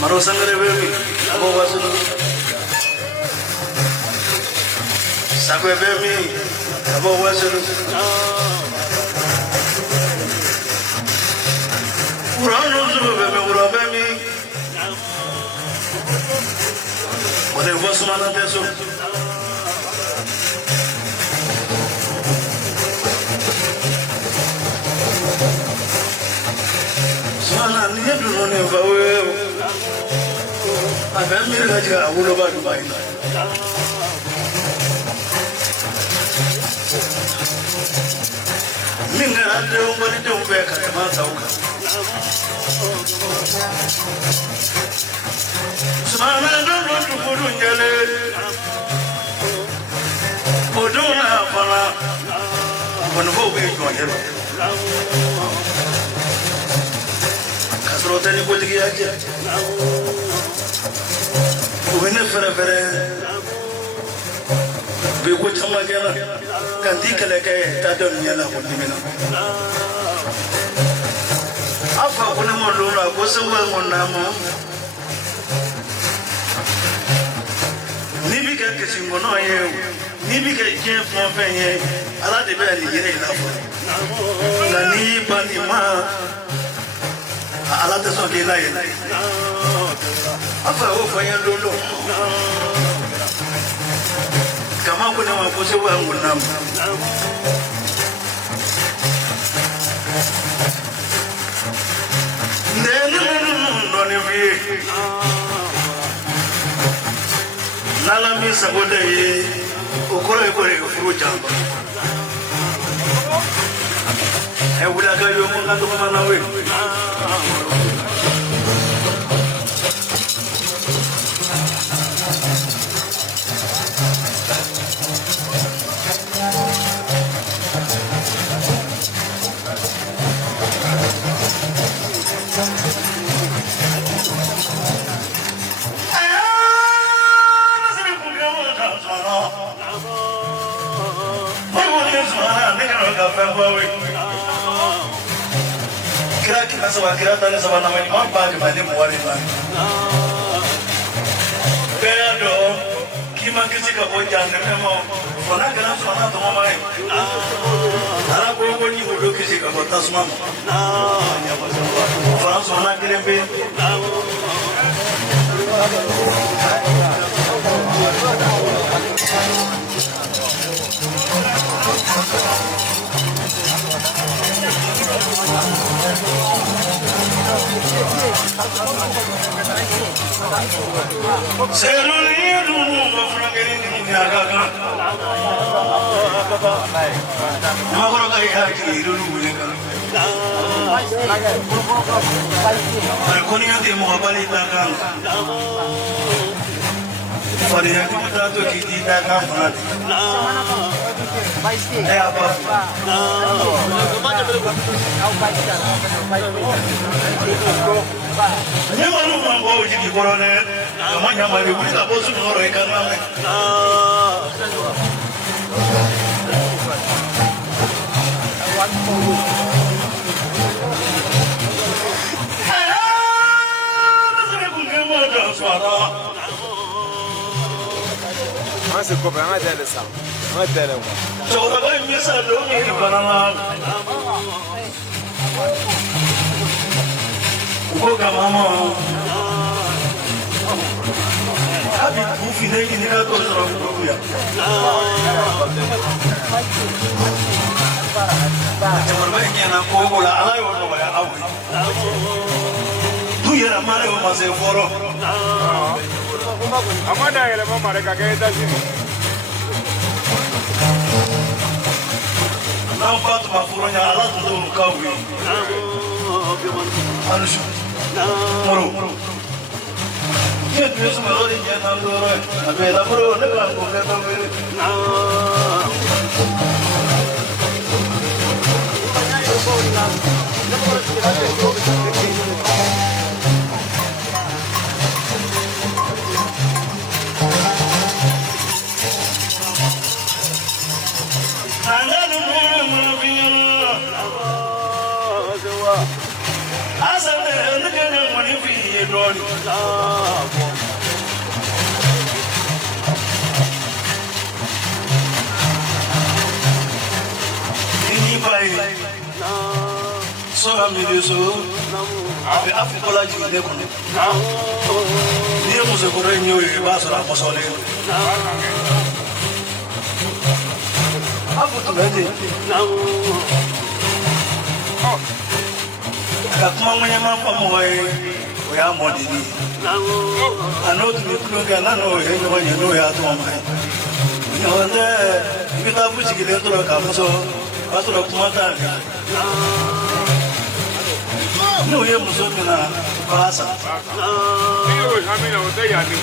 Maro sangre baby, abo wasu. Sakwe baby, abo wasu. Urano zulu baby, ura baby. Ode wasu mana teso. Sana niye durone bawe. Family aja ulo ba Dubai. Minga ande umbali de umbeka kama sauka. Sana ndo tukuru nyale. Odona pala. Wanho be ko yero. kasrotani boligi aja ubene fere be ko chama jala kan dikale kay ta don yala ko dimina afa ko na mo lura ko so mo na mo ni bi ka kesi ngono ye ni bi ka je fon fen ye ala de be ni yere na fo na ni ba ni ma ala te so ke la ye afa o fo ye lolo kama kuna wa ko so wa ngona ndeni no ni vi nala mi sabode ye okoro e kore furu jamba e wula ga yo mo ngato ma na we kira kita kira tadi sama namanya apa kembali muari lagi. Beado kima kisi kabojan memang mana kena mana tu mamai. Anak guru ni guru kisi kabota semua. Orang sana kirim pin. Seluruh dunia mafragin ini agak. Makhluk ayah kiri dulu kan. Alkonia di muhabali takkan. Faria kita tu kita takkan pernah. Apa? Nyamalu mampu jadi koroner, kamu nyamalu kita bosu orang ikan mana? Masih kau pernah ada sam, ada lagi. Coba kau misal dong ini panah. Bukan mama. Abi bufi lagi ni kau tu orang tu ya. Jangan banyak nak kau bola alai orang banyak awal. Tu ya ramai orang masih foro. Amada ya lama mereka kita sini. Nampak tu mafuronya alat untuk kau ini. Harus. Moro. Dia tu semua orang yang nak dorang. Tapi dah moro nak lakukan kita ini. Ini baik. Soal media so, apa pola jadi dek ni? Dia musuh korang ni bahasa apa soalnya? Apa tu lagi? Aku mau menyamar pamuai, ya modini. Anu tu mikro kan anu yang mana ya tu mamai. Yang kita puji kita tu kamu so, pasal aku mata. No ya musuh kena bahasa. Ini kami nak utai anu.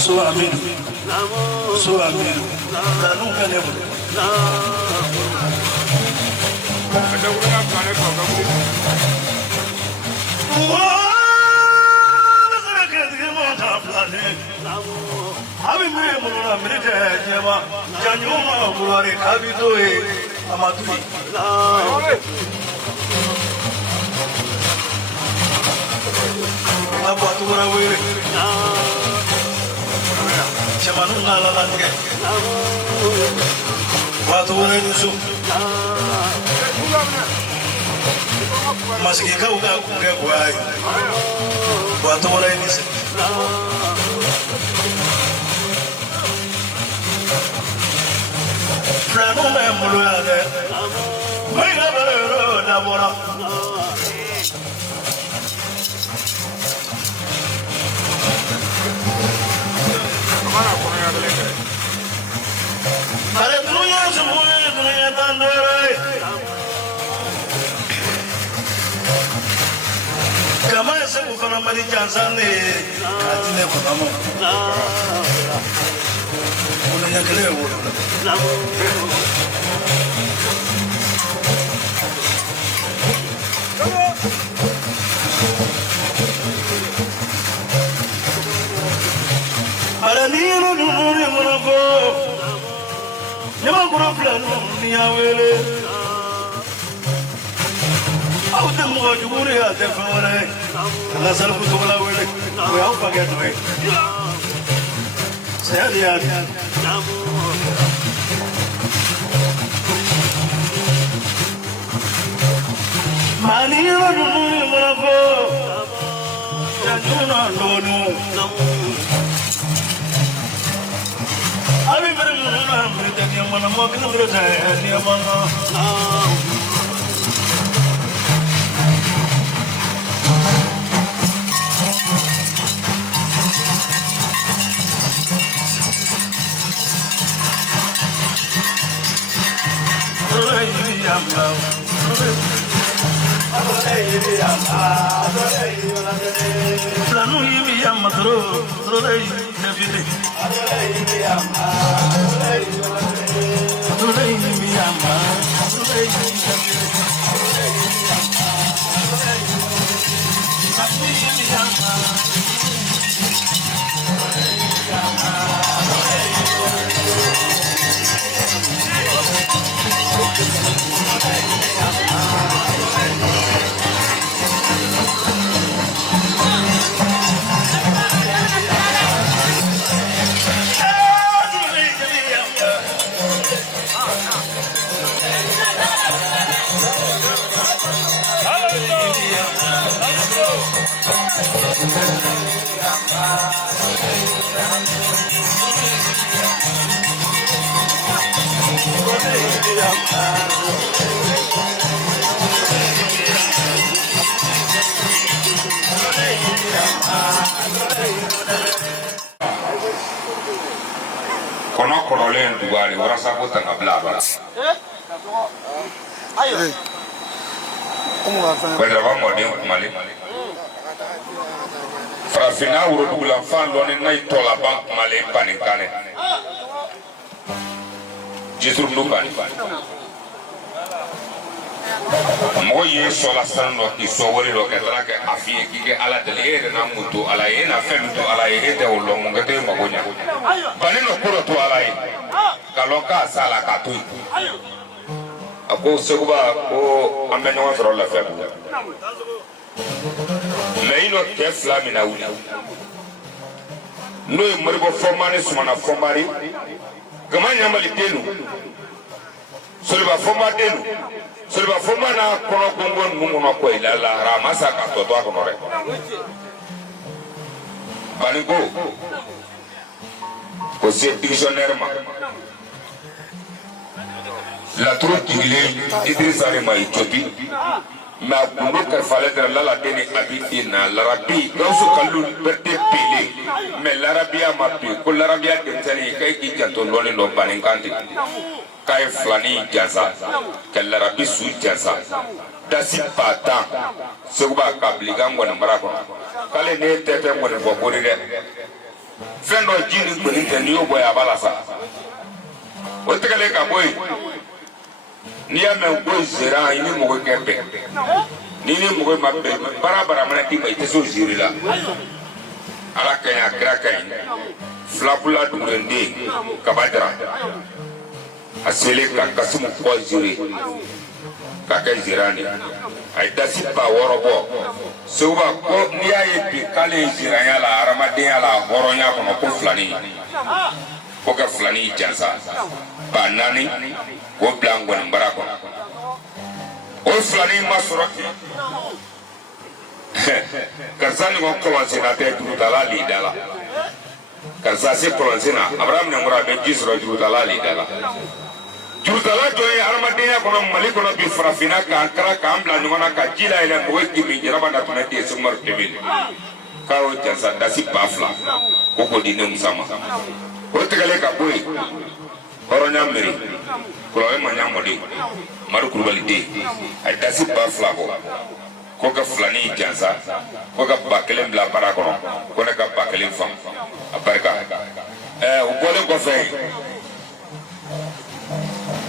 So amin. So amin. Dah nunggu ni boleh. La troupe qui est Idriss Arima Éthiopie, mais à Boulou Kerfale de la Deni Abiti na l'Arabie, Gausu Kalou Berte Pele, mais l'Arabie a mappé, que l'Arabie a détenu, qui est tombé dans Baninkanti, Kaye Flani Gaza, que l'Arabie sous Gaza, Dassi Patan, Seguba Kabligan Wanamaraco, Kale ne Tepe Wanabori, Fendo Jini Bonita New Boy Abalasa. tigɛlen ka bɔ yen n'i y'a mɛn ko zera i ni mɔgɔ kɛ bɛn n'i ni mɔgɔ ma bɛn baara bara mana d'i ma i tɛ se o ziiri la ala ka ɲi a kira ka ɲi filabula dugulen den kaba dara a selen ka kasimu kɔ ziiri ka kɛ zera ni a ye dasi ba wɔɔrɔ bɔ seguba ko n'i y'a ye bi k'ale ye ziranya la hadamadenya la hɔrɔnya kɔnɔ ko filani ko kɛ filani jansa ba naani k'o bila ngɔnibara kɔnɔ o filani ma sɔrɔ ten karisa ni ko kɔlɔnsina tɛ jurutala lida la karisa se kɔlɔnsina abraham nɛnkɔrɔ a bɛ ji sɔrɔ jurutala lida la jurutala jɔ ye hadamadenya kɔnɔ mali kɔnɔ bi farafinna k'an kala k'an bila ɲɔgɔn na ka ji layɛlɛ mɔgɔ kɛmɛ jaraba na tun bɛ den sɛkumaru tɛmɛ k'a y'o jansa dasi ba fila ko k'o di ne musa ma o tigɛlen ka bɔ yen hɔrɔnya miiri kɔlɔlɔ ma ɲa mɔden madu kulubali den a ye dasi ba fila bɔ ko ka filani jansa ko ka ba kelen bila bara kɔnɔ ko ne ka ba kelen faamu a barika o bɔlen kɔfɛ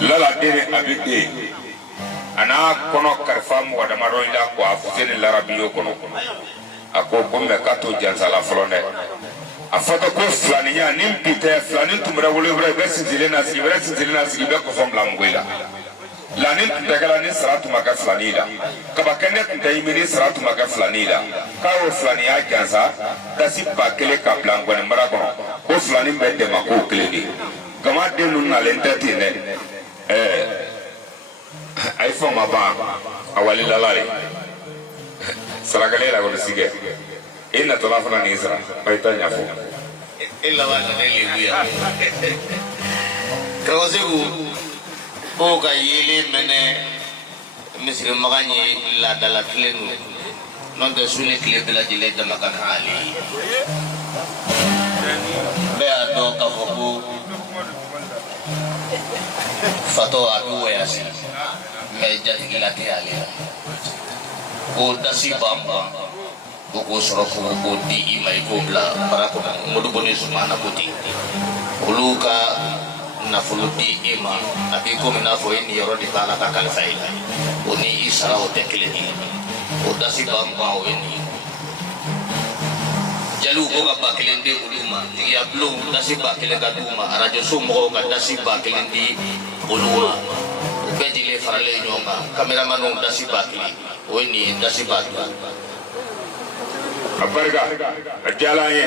lala den a bɛ den a n'a kɔnɔ kalifa mɔgɔ damadɔ la ko a fuseni larabiyo kɔnɔ a ko mɛ k'a to jansa la fɔlɔ dɛ a fɔtɔ ko filaniya ni bi tɛ filani tun bɛ wolo i bɛ sinsilen na sigi i bɛ sinsilen na sigi i bɛ kɔsɔn bila mɔgɔ la lani tun tɛ kɛla ni sara tun ma kɛ filani la kabakɛnɛ tun tɛ imi ni sara tun ma kɛ filani la k'a y'o filaniya jansa dasi ba kelen ka bila ngɔnibara kɔnɔ ko filani bɛ dɛmɛ k'o kelen de gama den ninnu nalen tɛ ten dɛ a ye fɛn ma ban a walilala de sarakale la kɔni sigɛ e natɔla fana nin sara a ye taa ɲɛfɔ e laban na ne lebuya karamɔgɔ segu ko ka yelen mɛnɛ misiri magan ye laadala tile nu n'o tɛ su ni tile bɛɛ lajɛlen dama ka kan ale ye bɛɛ y'a dɔn k'a fɔ ko fatɔ a bɛ wɔyasi mɛ jatigila tɛ ale la ko dasi b'an ban ko k'o sɔrɔ k'o di i ma i k'o bila bara kɔnɔ mɔdibɔ ni sumana ko ten olu ka nafolo di i ma a b'i komi n'a fɔ e ni yɔrɔ de b'a la ka kalifa i la o ni i sara o tɛ kelen ye o dasi b'an ban o ye nin ye jaliw ko ka ba kelen di olu ma jigiya bulon dasi ba kelen ka d'u ma arajo so mɔgɔw ka dasi ba kelen di olu ma u bɛɛ jigilen faralen ɲɔgɔn kan kameramanw dasi ba kelen o ye nin ye dasi ba kelen a barika a diyala an ye